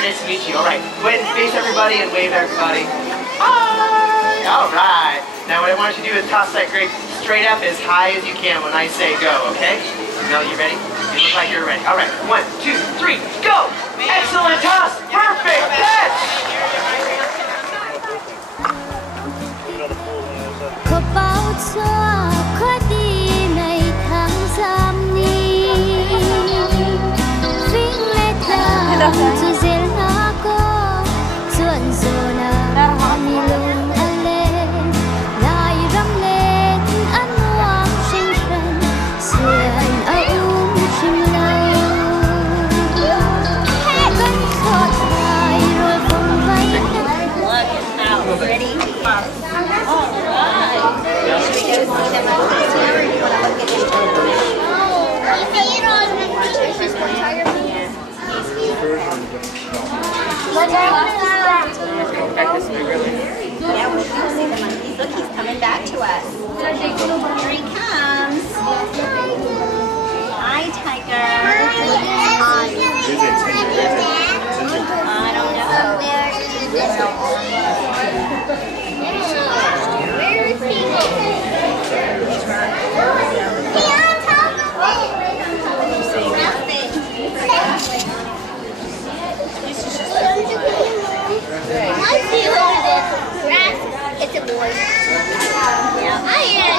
Nice to meet you. All right, go ahead and face everybody and wave everybody. Hi. All right. Now what I want you to do is toss that grape straight up as high as you can when I say go, okay? Mel, you ready? You look like you're ready. All right, 1, 2, 3, go! Excellent toss! Perfect catch! Look, he's coming back to us. Here he comes. Hi, Tiger. I don't know. Where is he? On top of I see over there. Grass. It's a boy. Yeah. I am.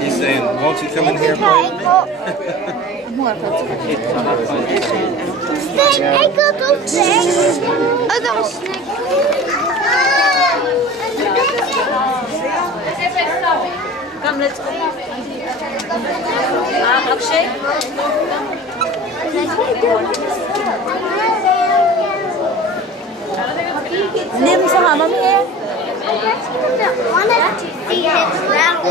He's saying, won't you come in here and play with Come, let's go. Akshay? Liêm sao hả mami em? I wanted to see his round.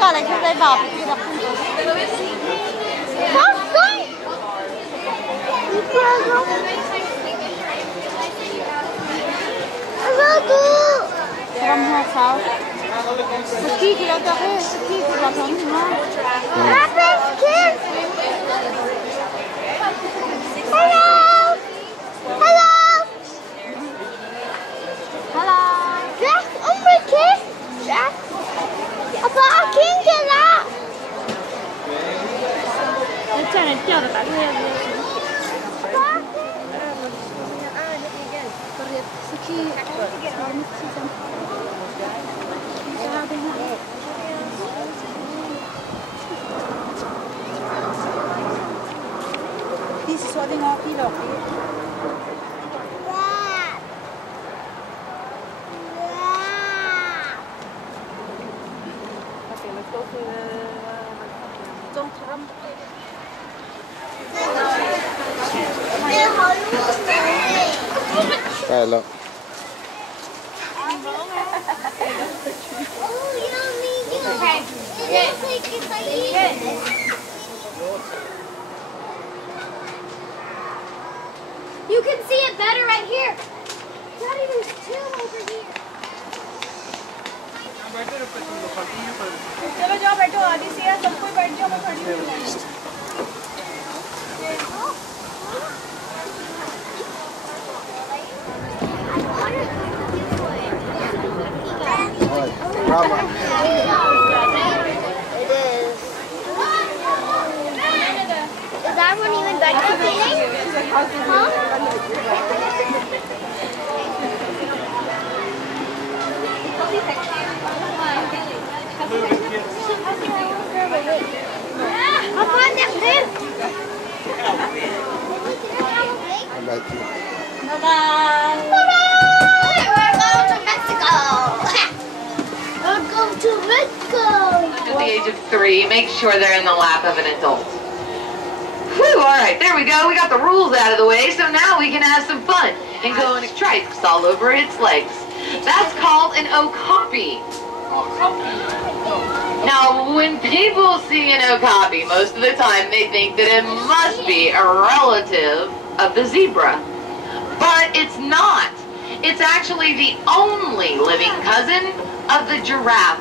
Con này không dây bọc thì đập không được. Saram 26. Qui tu l'as carré? Qui tu l'as carré? Hello! Hello! Hello. Drax, kiss! Drax! Papa, I can't get out! 那这样掉的把这个。Đi xóa đi ngó đi đâu. Đây là You can see it better right here. Daddy, there's two over here. चलो जाओ बैठो आदि सिया सब कोई बैठ जाओ मैं खड़ी हूँ drama. It is. Is that one even vegetarian? Huh? I'll find that too. I like you. Bye-bye. We're going to Mexico. We're going to Mexico. At the age of 3, make sure they're in the lap of an adult. Whew, alright, there we go. We got the rules out of the way, so now we can have some fun and go and stripes all over its legs. That's called an okapi. Now, when people see an okapi, most of the time they think that it must be a relative of the zebra. But it's not. It's actually the only living cousin of the giraffe.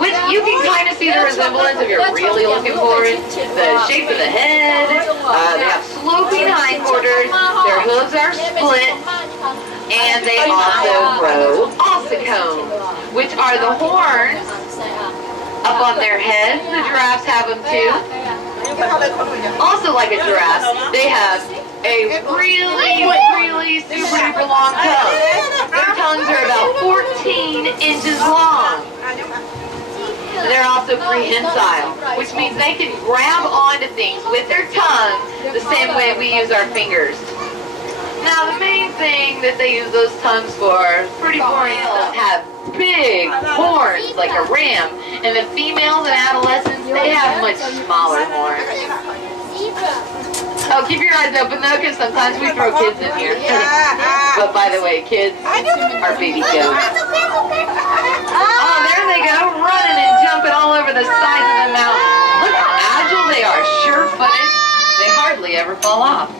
Which you can kind of see the resemblance if you're really looking for it. The shape of the head, they have sloping hindquarters, their hooves are split, and they also grow ossicones, which are the horns up on their heads. The giraffes have them too. Also like a giraffe, they have a really super duper long tongue. Their tongues are about 14 inches long. They're also prehensile, which means they can grab onto things with their tongue the same way we use our fingers. Now the main thing that they use those tongues for, pretty boring stuff, have big horns like a ram, and the females and adolescents, they have much smaller horns. Oh, keep your eyes open though, because sometimes we throw kids in here. But by the way, kids are baby goats. Oh, there they go, running and jumping all over the sides of the mountain. Look how agile they are, sure-footed. They hardly ever fall off.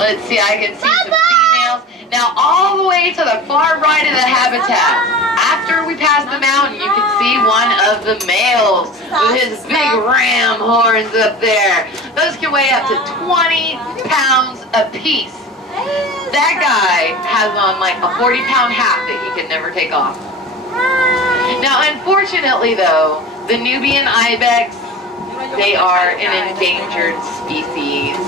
Let's see, I can see some females. Now, all the way to the far right of the habitat, after we pass the mountain, you can see one of the males with his big ram horns up there. Those can weigh up to 20 pounds apiece. That guy has on like a 40-pound hat that he can never take off. Now, unfortunately, though, the Nubian ibex, they are an endangered species.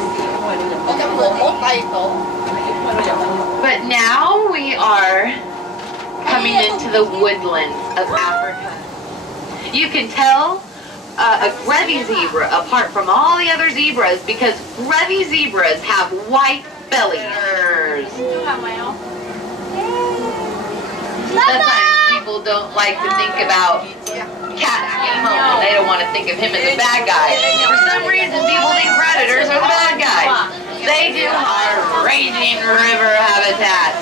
But now we are coming into the woodlands of Africa. You can tell a Grevy's zebra apart from all the other zebras because Grevy's zebras have white bellies. Sometimes people don't like to think about cats getting home and they don't want to think of him as a bad guy. For some reason, people think predators are the bad guys. They do our raging river habitat.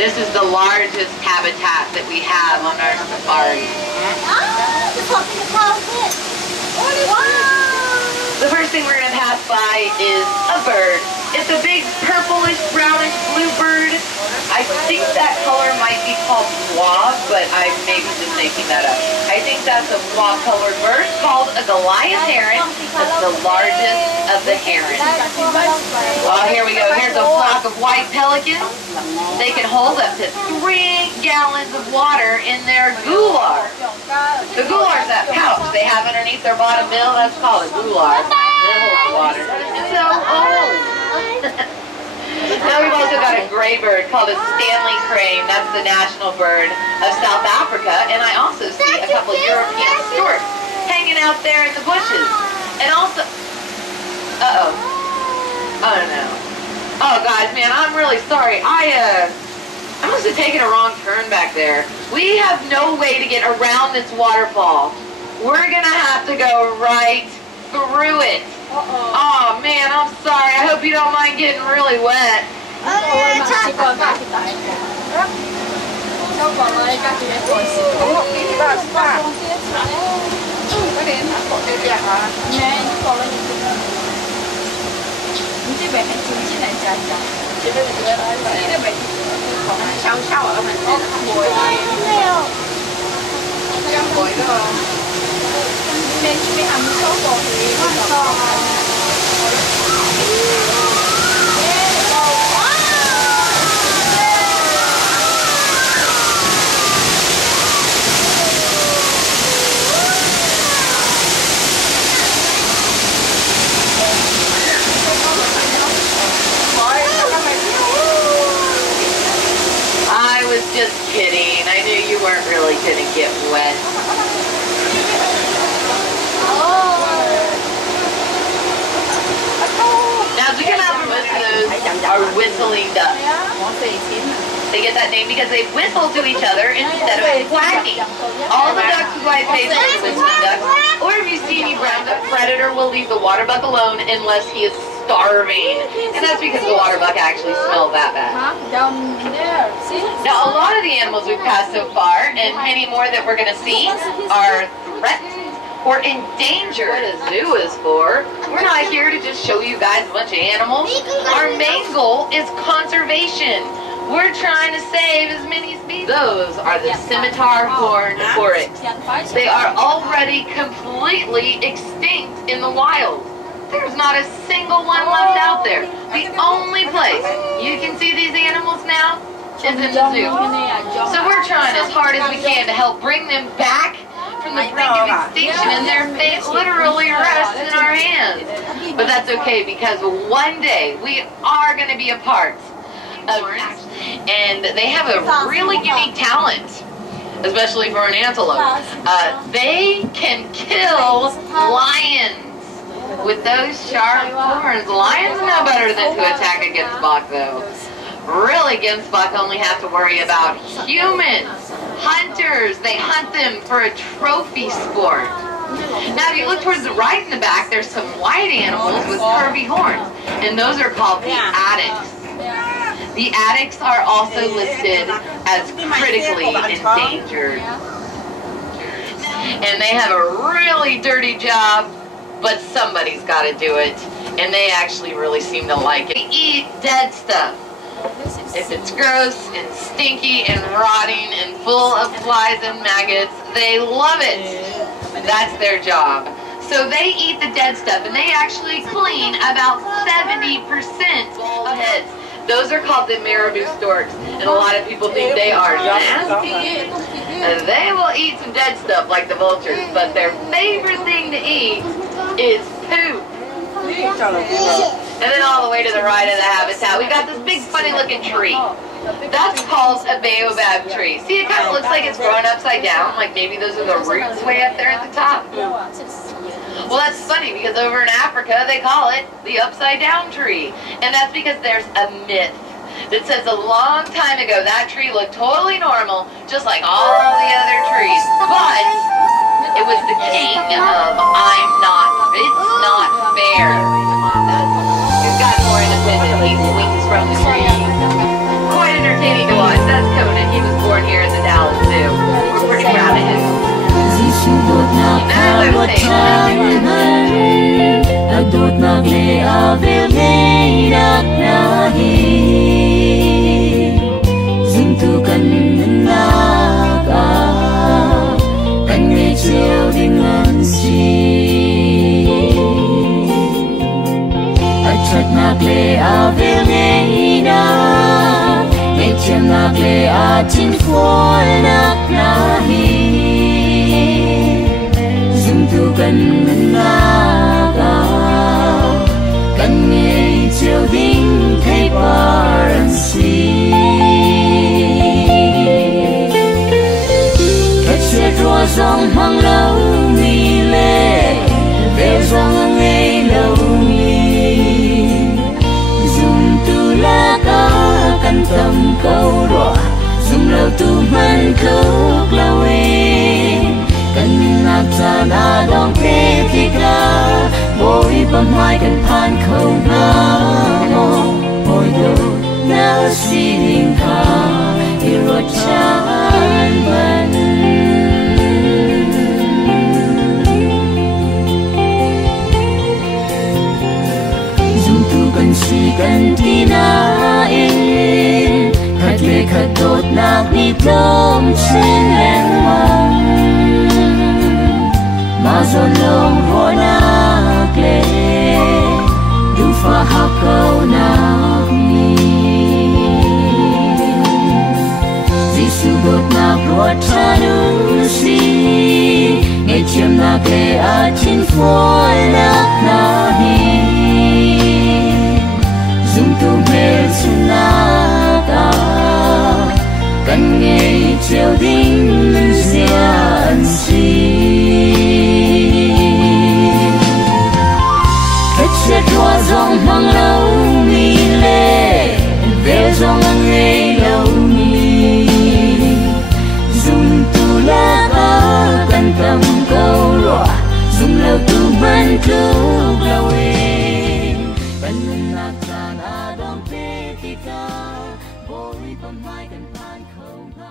This is the largest habitat that we have on our safari. The first thing we're going to pass by is a bird. It's a big purplish, brownish blue bird. bois, but I may be just making that up. I think that's a bois-colored bird called a Goliath heron. It's the largest of the herons. Oh, here we go. Here's a flock of white pelicans. They can hold up to 3 gallons of water in their gular. The gular is that pouch they have underneath their bottom bill. That's called a gular. It holds water. It's so old. Now we've also got a gray bird called a Stanley crane. That's the national bird of South Africa. And I also see a couple European storks hanging out there in the bushes. And also, oh no. Oh guys, man, I'm really sorry. I must have taken a wrong turn back there. We have no way to get around this waterfall. We're gonna have to go right through it. Oh man, I'm sorry. I hope you don't mind getting really wet. I was just kidding. I knew you weren't really going to get wet. Now, as we come out from most of those are whistling ducks. They get that name because they whistle to each other instead of quacking. All the ducks with white faces are whistling ducks. Or if you see any brown duck, predator will leave the water buck alone unless he is starving. And that's because the water buck actually smells that bad. Now, a lot of the animals we've passed so far, and many more that we're going to see, are threatened or endangered. What a zoo is for. We're not here to just show you guys a bunch of animals. Our main goal is conservation. We're trying to save as many species. Those are the scimitar horned oryx. They are already completely extinct in the wild. There's not a single one left out there. The only place you can see these animals now is in the zoo. So we're trying as hard as we can to help bring them back from the brink of extinction, and their fate literally rests in our hands. But that's okay, because one day we are going to be a part of it. And they have a really unique talent, especially for an antelope. They can kill lions with those sharp horns. Lions know better than to attack a Gemsbok, though. Really, Gemsbok only have to worry about humans. Hunters, they hunt them for a trophy sport. Now, if you look towards the right in the back, there's some white animals with curvy horns, and those are called the addax. The addax are also listed as critically endangered. And they have a really dirty job, but somebody's got to do it, and they actually really seem to like it. They eat dead stuff. If it's gross and stinky and rotting and full of flies and maggots, they love it. That's their job. So they eat the dead stuff, and they actually clean about 70% of heads. Those are called the marabou storks, and a lot of people think they are nasty. And they will eat some dead stuff like the vultures, but their favorite thing to eat is poop. And then all the way to the right of the habitat, we've got this big funny looking tree. That's called a baobab tree. See, it kind of looks like it's growing upside down, like maybe those are the roots way up there at the top. Well, that's funny, because over in Africa, they call it the upside down tree. And that's because there's a myth that says a long time ago that tree looked totally normal, just like all the other trees. But it was the king of it's not fair. He's got more independent. He swings from the tree. Quite entertaining to watch. That's Conan. He was born here at the Dallas Zoo. We're pretty proud of him. Now, zuatnak le a vel ngei na e chiamnak le a chin phol nak na hi zum tu kan na ga kan ngei chiều ding thấy paran si cách xe rùa dòng mang lâu mi lệ về dòng ngây lâu la ka kan tâm câu rùa dùng lâu tu man khúc lâu kan nạp ra na đong thế thì ca bôi bầm hoài kan phan khâu na bôi đâu na si hình ca irot chan ban kan si kan tina in khát lệ khát đốt nạc đi thơm trên leng mong mà dồn lòng hoa nạc lệ du pha hạc câu nạc mi Giêsu đốt nạc hoa cha nu si nghe chiêm nạc lệ a chín phôi nạc na hi dung tu mê sunaka kan nghe chiều đinh zian si cách xe đua dòng mang lâu mi lệ về dòng nghe lâu mi dung tu la ka kan tâm câu rùa dung lâu tu man khúc lâu bôi bầm mai kan phan khâu